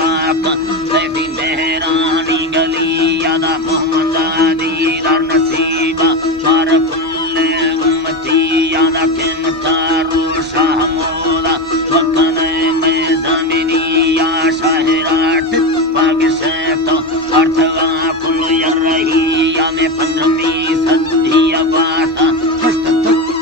खुराक तेरी मेहरानी गली यादा मोहम्मद दीदार नसीबा मार कुल्ले उम्मती यादा किमता रूशा मोदा वकने में जमीनी या शाहराट पाग से तो अर्थवा कुल यरही या में 15वीं सदी अबाता फस्ट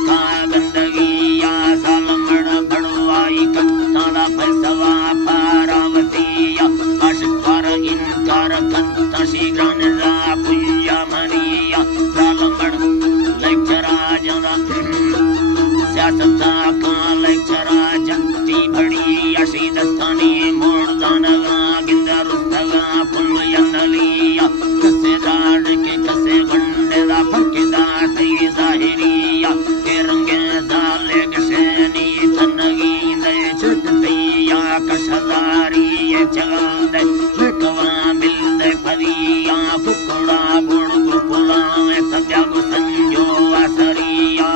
का गंदगी या सालमड़ बड़वाई कत्ताला पैसवा पारावती या अशकार इनकार कत्ता शीघ्रन रा पुया मनिया सालमड़ लेक्चरा जरा सियासता का लेक्चरा जनती बड़ी अशी दस्तानी मोड़दानगा गिंदरुस्तगा फुल यंदलिया कसे दाड़ के कसे बंडे दा फरकेदा सही जाहिरिया के रंगे साले गशेनी तनगी दे छुटतिया कशदारी ये चगल दे कवा मिल दे फरिया फुकड़ा गुड़ गुला में सब्या गु संजो असरिया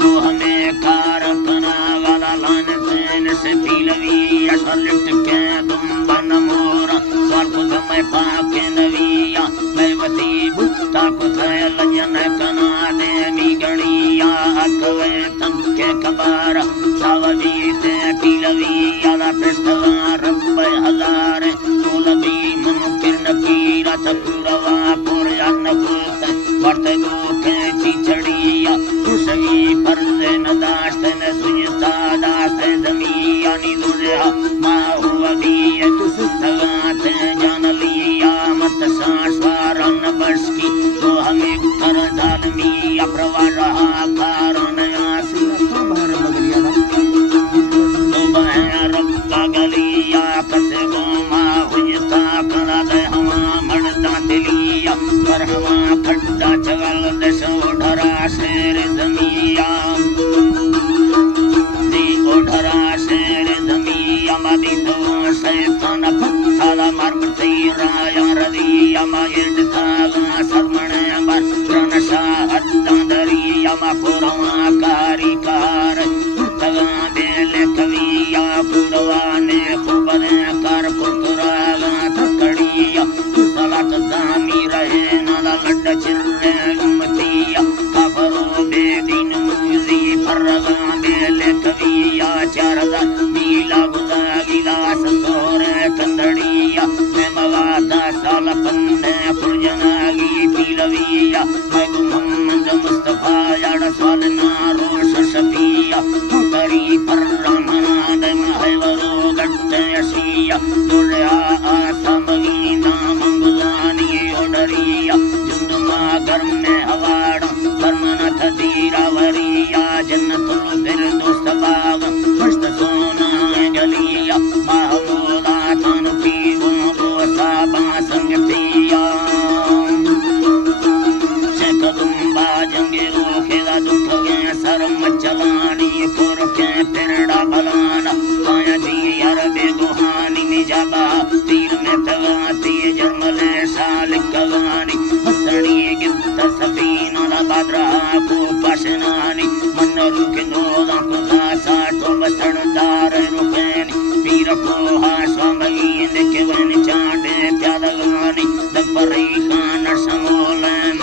तो हमें कार कना वाला लान से पीलवी असलिट के तुम बन मोरा स्वाल को समय पाके नविया मैवती भुक्ता को थैल जन कना दे मिगणिया अकवे तन के कबारा सावजी से पीलवी यादा प्रस्तवा रब्ब हजार तोलबी मनु किरण कीरा चकुरवा पुरयान कुत वर्ते गो के चिचड़िया कुशई परदे नदाश्त ने सुजता दास जमिया नी दुर्या मा हुआ भी तुसस्तगाते जान लिया मत शाश्वारन बश की तो हमें कर जालमी अप्रवा रहा कारण आसी तो बाहर बगलिया तो बाहर रब्बा गलिया कसे गो मा हुजता करा दे हवा मड़दा दिलिया कर हवा खड्डा चगल दशो ढरा शेर जमिया दी ओढरा शेर जमिया मदी तो शैतान फसाला मारबती राया रदिया मायड थागा सरमणे बर प्रनशा हद्दंदरिया मा पुरवा कारिकार पुर्तगा बेले कविया पुरवाने खुबरे कर पुरतरागा थकड़िया सलात दामी रहे नाला लड्डा चिर्रे उम्मतिया कफरो बेदीन मुजी फरगा बेले कविया चारदा नीला गुदा गिलास सोरे कंदड़िया मैं मवाता साल पंदे फुरजनागी पीलविया मैं मोहम्मद मुस्तफा याड स्वाल नारोश शफिया करी पर रमना दे महवरो गट्टे अशिया दुर्या आसमगी नाम मंगलानी ओडरिया जुंदमा घर में हवाड़ा परमनथ दीरावरिया जन्नतुल फिरदौस बाग मस्त सोना गलिया महमूदा तन पीवो साबा संगतिया शेखदुम्बा जंगे रोखेदा दुख गे सरम चलानी पुर के पिरड़ा बलाना काया जी अरबे गुहानी में जाबा तीर में तगाती जर्मले शाल कगानी हसड़ी गिफ्त सफीना ला बादरा को पशनानी मनरू के नोदा को सासा तो बसड़दार रुखेनी पीर को हाशा मगीन के वन चांडे प्यादगानी दपरी खान समोलन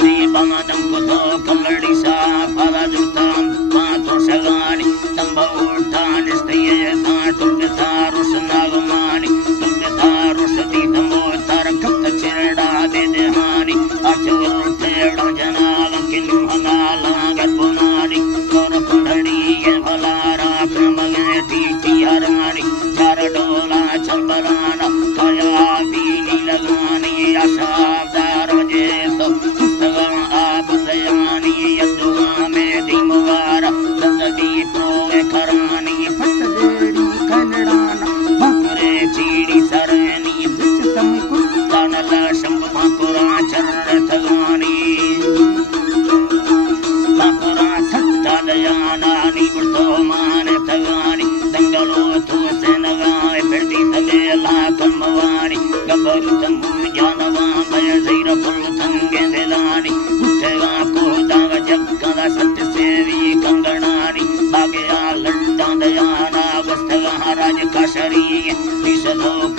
सी बादम को तो कलड़ी सा फला जुताम पातो शगानी तंबा उठा निस्ते ता तुम तारुस नागमानी तुम तारुस दी तमो तार कत चिरड़ा दे देहानी अचल तेड़ा जनाल के हनाला गरबुनानी कोर कुंडड़ी के भलारा क्रमगे टीटी हरानी चार डोला चलबराना काया बीनी लगानी अशादार जेसो पुस्तगा आप दयानी यदुगा में दिमवारा दंदी प्रोए खरानी फट देड़ी कनडाना भकुरे चीड़ी सरनी बिच तम कुत्ता नला शंभ भकुरा चर थगानी भकुरा सत्ता दयाना निबुतो मान थगानी दंगलो तो से नगाए फिरती तले ला कमवानी गबर तमु जानवा भय जैर फुल थंगे दिलानी उठेगा को दाग जगदा सत्य सेवी कंगनानी भाग्या लड्डा दयाना आज कसरी इस लोक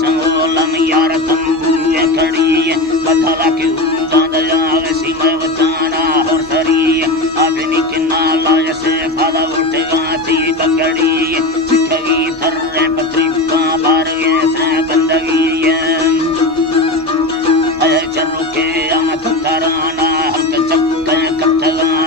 संगोलम यार तंबू खड़ी बथला के बांध सी मैं बताना और सरी अग्नि के नाला से फाला उठेगा ती बगड़ी चिखगी थर्रे पत्री बार से बंदगी चलो के हम कराना हम चक्कर कथगा